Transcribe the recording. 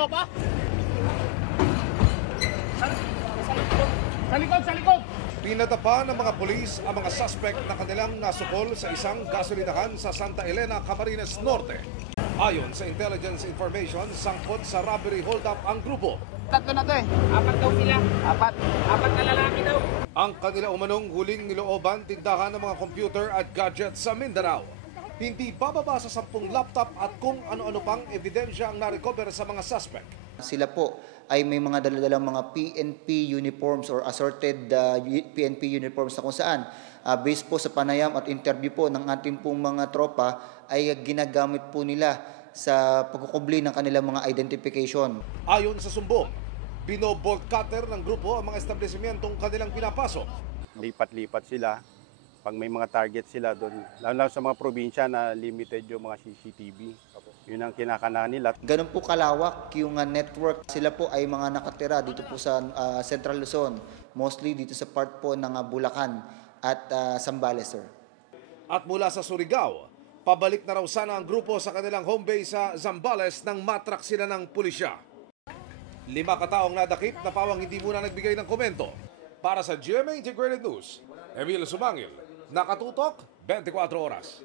tao pa? Sa likod, sa likod! Pinadapa ng mga pulis ang mga suspect na kanilang nasukol sa isang gasolinahan sa Santa Elena, Camarines Norte. Ayon sa intelligence information, sangkot sa robbery hold-up ang grupo. Tatlo na to eh. Apat daw sila. Apat na lalaki daw. Ang kanila umanong huling nilooban tindahan ng mga computer at gadgets sa Mindanao. Hindi bababa sa 10 laptop at kung ano-ano pang ebidensya ang narecover sa mga suspect. Sila po ay may mga daladalang mga PNP uniforms or assorted PNP uniforms na kung saan based po sa panayam at interview po ng ating pong mga tropa ay ginagamit po nila sa pagkukubli ng kanilang mga identification. Ayon sa sumbong, binobolt cutter ng grupo ang mga establishmentong kanilang pinapasok. Lipat-lipat sila pag may mga target sila doon, lalo sa mga probinsya na limited yung mga CCTV. Yun ang kinakanahan nila. Ganun po kalawak yung network. Sila po ay mga nakatira dito po sa Central Luzon, mostly dito sa part po ng Bulacan at Zambales, sir. At mula sa Surigao, pabalik na raw sana ang grupo sa kanilang home base sa Zambales nang matrak sila ng pulisya. 5 kataong nadakip na pawang hindi muna nagbigay ng komento. Para sa GMA Integrated News, Emil Sumangil, Nakatutok, 24 Oras.